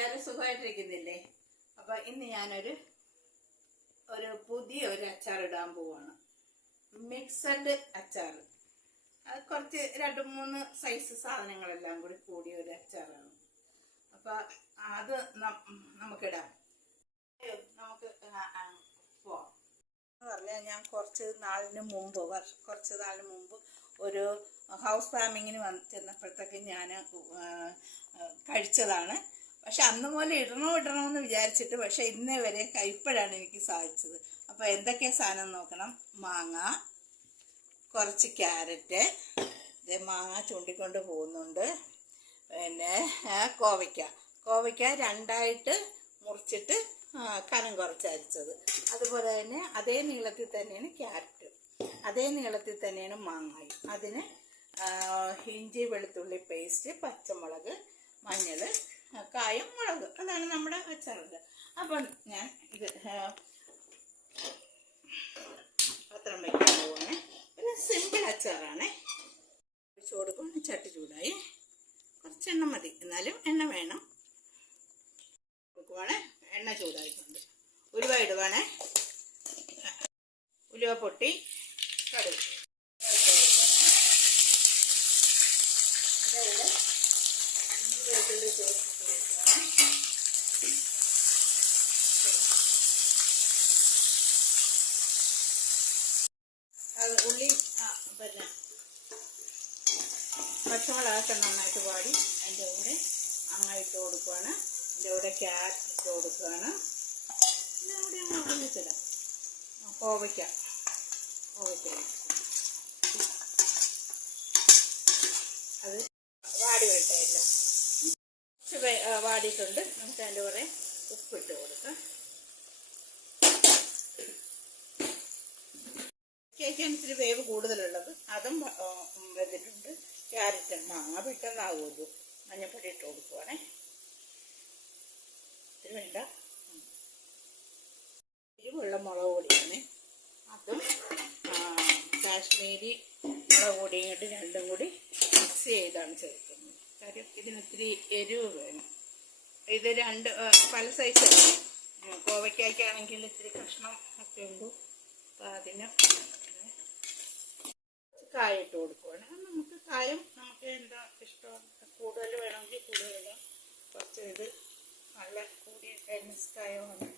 എല്ലാവരും സുഖമായിട്ടിരിക്കുന്നില്ലേ? അപ്പോൾ ഇന്ന് ഞാനൊരു പുതിയൊരു അച്ചാർ ഇടാൻ പോവാണ്. മിക്സഡ് അച്ചാർ. അത് കുറച്ച് 2-3 സൈസ് സാധനങ്ങളെല്ലാം കൂടി കൂടിയ ഒരു അച്ചാറാണ്. അപ്പോൾ അത് നമുക്കിടാം. നമുക്ക് പോവാം എന്ന് പറഞ്ഞാൽ, ഞാൻ കുറച്ച് നാളിന് മുമ്പ് ഒരു ഹൗസ് വാമിങ്ങിന് ചെന്നപ്പോഴത്തേക്ക് ഞാൻ കഴിച്ചതാണ്. പക്ഷെ അന്ന് പോലെ ഇടണമെന്ന് വിചാരിച്ചിട്ട്, പക്ഷെ ഇന്നേ വരെ ഇപ്പോഴാണ് എനിക്ക് സാധിച്ചത്. അപ്പോൾ എന്തൊക്കെയാ സാധനം നോക്കണം. മാങ്ങ, കുറച്ച് ക്യാരറ്റ്, മാങ്ങ ചൂണ്ടിക്കൊണ്ട് പോകുന്നുണ്ട്. പിന്നെ കോവയ്ക്ക 2ആയിട്ട് മുറിച്ചിട്ട് കനം കുറച്ച് അരിച്ചത്. അതുപോലെ തന്നെ അതേ നീളത്തിൽ തന്നെയാണ് ക്യാരറ്റ്, അതേ നീളത്തിൽ തന്നെയാണ് മാങ്ങായും. അതിന് ഇഞ്ചി വെളുത്തുള്ളി പേസ്റ്റ്, പച്ചമുളക്, മഞ്ഞൾ, കായം, മുളക്. അതാണ് നമ്മുടെ അച്ചാറുണ്ട്. അപ്പം ഞാൻ ഇത് പത്രം വയ്ക്കാൻ പോവാണ്. ഒരു സിമ്പിൾ അച്ചാറാണ്. ഒഴിച്ച് കൊടുക്കുകയാണ്. ചട്ടി ചൂടായി, കുറച്ച് എണ്ണ മതി, എന്നാലും എണ്ണ വേണം. കൊടുക്കുവാണ്. എണ്ണ ചൂടായിട്ടുണ്ട്. ഉലുവ ഇടുവാണ്. ഉലുവ പൊട്ടി, കടുക്. അതിൻ്റെ ഇഞ്ചി വെളുത്തുള്ളി പേസ്റ്റ് കൊടുക്കുവാണ്. അത് ഉള്ളി പിന്നെ പച്ചമുളകൊക്കെ നന്നായിട്ട് വാടി അതിൻ്റെ കൂടെ അങ്ങായിട്ട് കൊടുക്കുകയാണ്. അതിൻ്റെ കൂടെ ക്യാരറ്റ് ഇട്ട് കൊടുക്കുകയാണ്. ഇതിൻ്റെ കൂടെ ഒന്നിച്ചിടാം. കോവയ്ക്ക അത് വാടി വരട്ടെയില്ല. വാടിയിട്ടുണ്ട്. നമുക്ക് അതിൻ്റെ കുറേ ഉപ്പിട്ട് കൊടുക്കാം. കേക്കിന് ഇത്തിരി വേവ് കൂടുതലുള്ളത് അതും വെന്തിട്ടുണ്ട്. ക്യാരറ്റ്, മാങ്ങ പെട്ടെന്നാകുമല്ലോ. മഞ്ഞപ്പൊടി ഇട്ട് കൊടുക്കുവാണേ. ഇത് വേണ്ട. വെള്ള മുളക് പൊടിയാണ്. അതും കാശ്മീരി മുളക് പൊടിയും ഇട്ട് രണ്ടും കൂടി മിക്സ് ചെയ്താണ് ചേർക്കുന്നത്. കാര്യം ഇതിനൊത്തിരി എരിവ് വേണം. ഇത് പല സൈസാണ്. കോവയ്ക്കാണെങ്കിൽ ഇത്തിരി കഷ്ണം ഒക്കെ ഉണ്ട്. അപ്പം അതിന് കായം ഇട്ട് കൊടുക്കുവാണ്. നമുക്ക് കായം എന്താ ഇഷ്ടം, കൂടുതൽ വേണമെങ്കിൽ കൂടുതൽ. കുറച്ച് ഇത് നല്ല കൂടിയ ചൈനീസ് കായമാണ്.